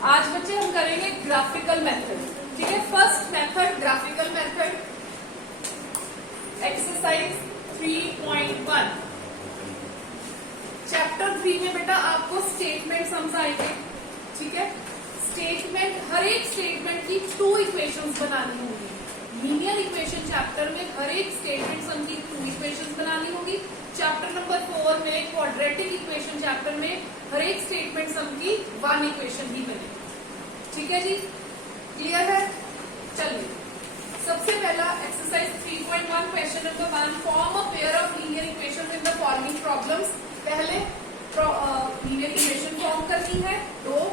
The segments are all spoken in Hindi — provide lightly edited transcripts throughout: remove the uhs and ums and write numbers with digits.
आज बच्चे हम करेंगे ग्राफिकल मेथड। ठीक है, first method graphical method, exercise 3.1 chapter 3 में बेटा आपको स्टेटमेंट समझाएंगे। ठीक है, स्टेटमेंट, हर एक स्टेटमेंट की 2 इक्वेशंस बनानी होंगी। लीनियर इक्वेशन चैप्टर में हर एक स्टेटमेंट सम की 2 इक्वेशंस बनानी होगी। चैप्टर नंबर 4 में क्वाड्रेटिक इक्वेशन चैप्टर में हर एक स्टेटमेंट सम की 1 इक्वेशन ही बनेगी। ठीक है जी, क्लियर है? चलिए, सबसे पहला exercise 3.1 question number 1, form a pair of linear equation in the following problems. पहले लीनियर इक्वेशन फॉर्म करनी है 2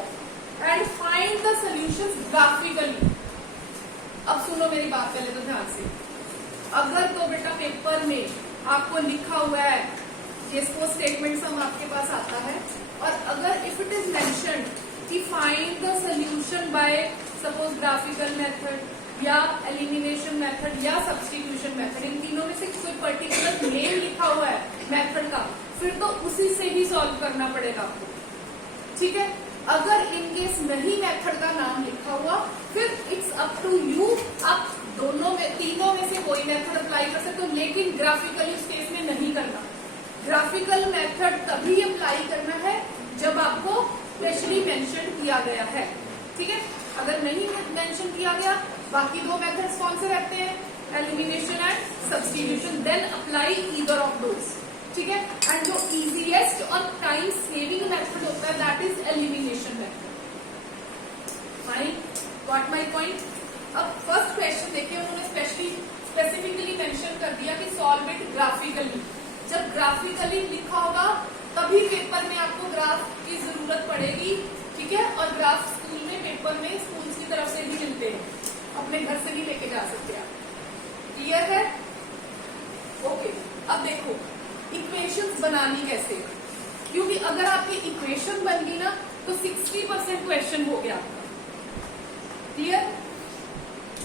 and find the solutions graphically. अब सुनो मेरी बात पहले तो ध्यान से। अगर तो बेटा पेपर में आपको लिखा हुआ है ये स्टेटमेंट सम आपके पास आता है, और अगर इफ इट इज मेंशन्ड कि find the solution bye suppose graphical method या एलिमिनेशन मेथड या सब्स्टिट्यूशन मेथड, इन तीनों में से कोई पर्टिकुलर नेम लिखा हुआ है मेथड का, फिर तो उसी से ही सॉल्व करना पड़ेगा आपको। ठीक है, अगर इन केस नहीं मेथड का नाम लिखा हुआ, फिर इट्स अप टू यू, आप दोनों में तीनों में से कोई मेथड अप्लाई कर सकते हो, लेकिन ग्राफिकल इस केस में नहीं करना। ग्राफिकल मेथड तभी अप्लाई करना है जब आपको स्पेशली मेंशन किया गया है। ठीक है, अगर नहीं मेंशन किया गया, बाकी 2 मेथड्स कौन से रहते हैं, elimination and substitution, then apply either of those. ठीक है, एंड जो इजीएस्ट और टाइम सेविंग मेथड होता है that is elimination method. Fine, got my point? अब फर्स्ट क्वेश्चन देखिए, उन्होंने स्पेसिफिकली मेंशन कर दिया कि सॉल्व इट ग्राफिकली। जब ग्राफिकली लिखा होगा तभी पेपर में आपको ग्राफ की जरूरत पड़ेगी। ठीक है, और ग्राफ स्कूल में पेपर में स्कूल्स की तरफ से भी मिलते हैं, अपने घर से भी लेके जा सकते हैं आप। क्लियर है? ओके, अब देखो इक्वेशंस बनानी कैसे, क्योंकि अगर आपकी इक्वेशन बन गई ना तो 60% क्वेश्चन हो गया आपका। Clear?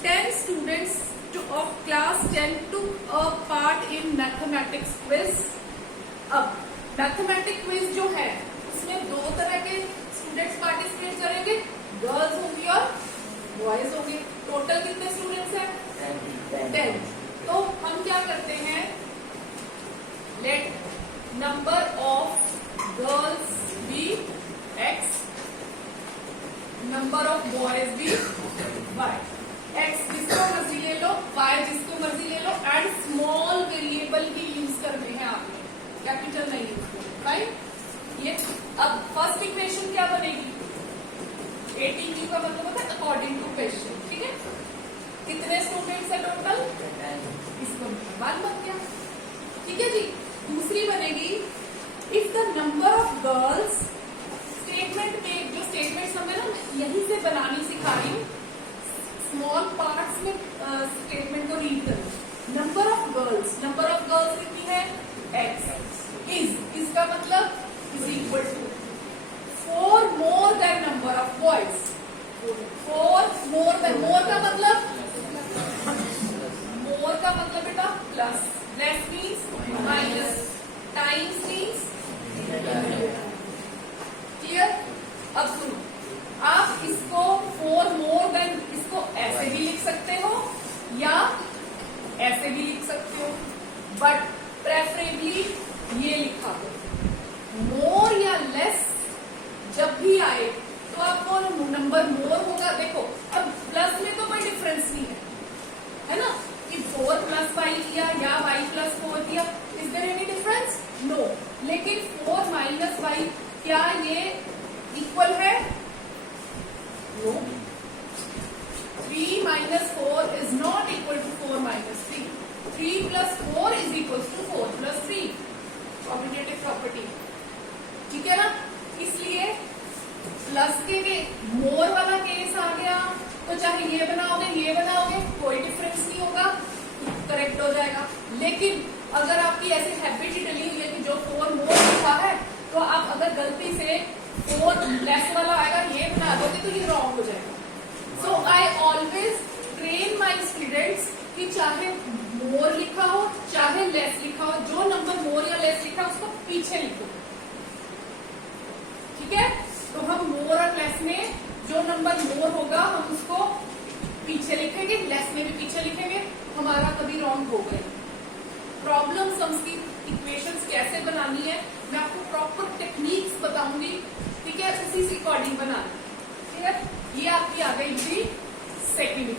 10 students of class 10 took a part in mathematics quiz। अब मैथमेटिक्स क्विज जो है उसमें 2 तरह के स्टूडेंट्स पार्टिसिपेट करेंगे, गर्ल्स होंगी और बॉयज होंगे। टोटल कितने स्टूडेंट्स हैं? 10। तो हम क्या करते हैं, let number of girls be x, number of boys be y। x जिसको मर्जी ले लो, y जिसको मर्जी ले लो, एंड स्मॉल वेरिएबल ही यूज करने हैं आपने, कैपिटल नहीं यूज करना। राइट? ये अब फर्स्ट इक्वेशन क्या बनेगी, ATQ का मतलब होता है अकॉर्डिंग टू क्वेश्चन। ठीक है, कितने स्टूडेंट्स है टोटल, इसको 1 बन गया। ठीक है जी, दूसरी बनेगी if the number of girls, statement में जो स्टेटमेंट हमें ना यहीं से बनानी सिखा रही हूँ, स्मॉल पार्ट्स में स्टेटमेंट को रीड करो। नंबर ऑफ गर्ल्स कितनी है, x इज, इसका मतलब is equal to 4 more than number of boys. 4 more than, more का मतलब बेटा plus, less means minus, times means. Clear? अब सुनो, आप इसको 4 मोर देन इसको ऐसे भी लिख सकते हो या ऐसे भी लिख सकते हो, बट प्रेफरेबली ये लिखा दो। मोर या लेस जब भी आए तो आपको नंबर मोर होगा। देखो अब प्लस में तो कोई डिफरेंस नहीं है ना, कि 4 + 5 किया या y + 4 किया, is there any difference? No. लेकिन 4 - 5 क्या ये इक्वल है? No. 3 - 4 is not equal to 4 - 3। 3 + 4 is equal to 4 + 3, combinative property. ठीक है ना? इसलिए प्लस के मोर वाला केस आ गया तो चाहे ये बनाओगे कोई डिफरेंस नहीं होगा, करेक्ट हो जाएगा। लेकिन अगर आपकी ऐसी हैबिट ही डली हुई है कि जो 4 मोर लिखा है, तो आप अगर गलती से 4 लेस वाला आएगा ये बना दोगे तो ये रॉन्ग हो जाएगा। So I always train my students कि चाहे मोर लिखा हो चाहे लेस लिखा हो, जो नंबर मोर या लेस लिखा है उसको पीछे लिखो। ठीक है, तो हम मोर और लेस में जो नंबर मोर होगा हम उसको पीछे लिखेंगे, लेस में भी पीछे लिखेंगे, हमारा कभी रॉन्ग हो गए। प्रॉब्लम सम्स की इक्वेशंस कैसे बनानी है मैं आपको प्रॉपर टेक्निक्स बताऊंगी, ठीक है, उसी से अकॉर्डिंग बनाना। ठीक है, ये आपकी आ गई थी सेकेंड